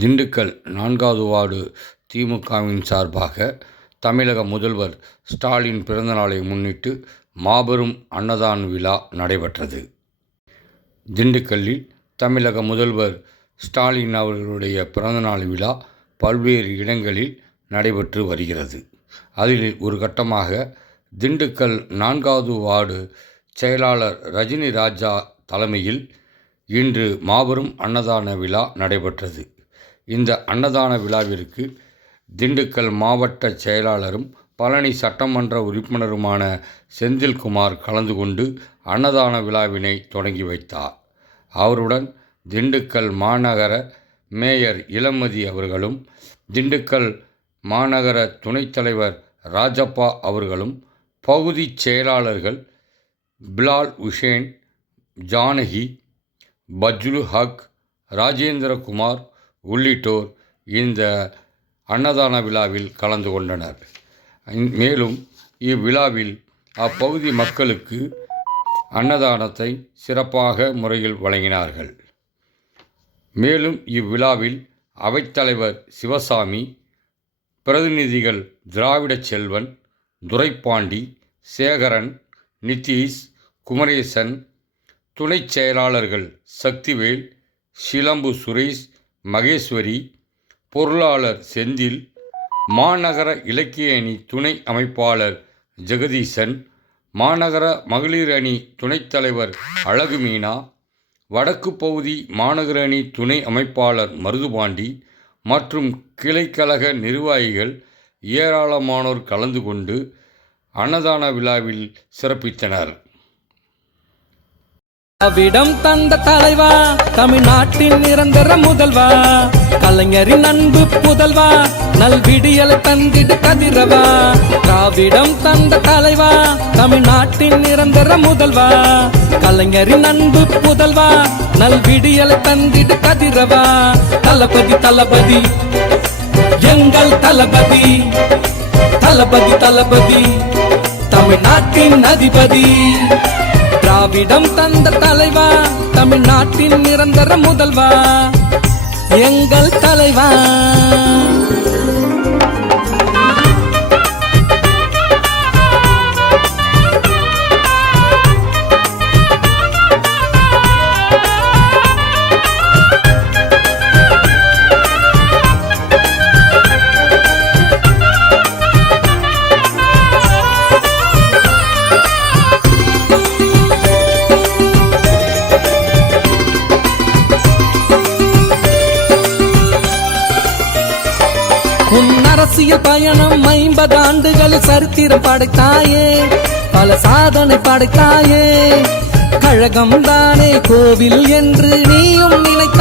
திண்டுக்கல் 4வது வார்டு திமுகவின் சார்பாக தமிழக முதல்வர் ஸ்டாலின் பிறந்தநாளை முன்னிட்டு மாபெரும் அன்னதான விழா நடைபெற்றது. திண்டுக்கல்லில் தமிழக முதல்வர் ஸ்டாலின் அவர்களுடைய பிறந்தநாள் விழா பல்வேறு இடங்களில் நடைபெற்று வருகிறது. அதில் ஒரு கட்டமாக திண்டுக்கல் 4வது வார்டு செயலாளர் ரஜினி ராஜா தலைமையில் இன்று மாபெரும் அன்னதான விழா நடைபெற்றது. இந்த அன்னதான விழாவிற்கு திண்டுக்கல் மாவட்ட செயலாளரும் பழனி சட்டமன்ற உறுப்பினருமான செந்தில்குமார் கலந்து கொண்டு அன்னதான விழாவினை தொடங்கி வைத்தார். அவருடன் திண்டுக்கல் மாநகர மேயர் இளமதி அவர்களும், திண்டுக்கல் மாநகர துணைத் தலைவர் ராஜப்பா அவர்களும், பகுதி செயலாளர்கள் பிலால் உசேன், ஜானகி, பஜ்லு ஹக், ராஜேந்திரகுமார் உள்ளிட்டோர் இந்த அன்னதான விழாவில் கலந்து கொண்டனர். மேலும் இவ்விழாவில் அப்பகுதி மக்களுக்கு அன்னதானத்தை சிறப்பாக முறையில் வழங்கினார்கள். மேலும் இவ்விழாவில் அவைத்தலைவர் சிவசாமி, பிரதிநிதிகள் திராவிட செல்வன், துரைப்பாண்டி, சேகரன், நிதிஷ், குமரேசன், துணை செயலாளர்கள் சக்திவேல், சிலம்பு சுரேஷ், மகேஸ்வரி, பொருளாளர் செந்தில், மாநகர இலக்கிய அணி துணை அமைப்பாளர் ஜெகதீசன், மாநகர மகளிர் அணி துணைத் தலைவர் அழகுமீனா, வடக்கு பகுதி மாநகர அணி துணை அமைப்பாளர் மருதுபாண்டி மற்றும் கிளைக்கழக நிர்வாகிகள் ஏராளமானோர் கலந்து கொண்டு அன்னதான விழாவில் சிறப்பித்தனர். விடம் தந்த தலைவா, தமிழ்நாட்டின் நிரந்தர முதல்வா, கலைஞரின் அன்பு புதல்வா, நல்விடியலை தந்திடு கதிரவா. திராவிடம் தந்த தலைவா, தமிழ்நாட்டின் நிரந்தர முதல்வா, கலைஞரின் அன்பு புதல்வா, நல்விடியலை தந்திடு கதிரவா. தளபதி தளபதி எங்கள் தளபதி, தளபதி தளபதி தமிழ்நாட்டின் அதிபதி. திராவிடம் தந்த தலைவா, தமிழ்நாட்டின் நிரந்தர முதல்வா, எங்கள் தலைவா. உன் அரசியல் பயணம் 50 ஆண்டுகளில் சரித்திரம் படைத்தாயே, பல சாதனை படைத்தாயே. கழகம் தானே கோவில் என்று நீயும் நினைத்தாய்.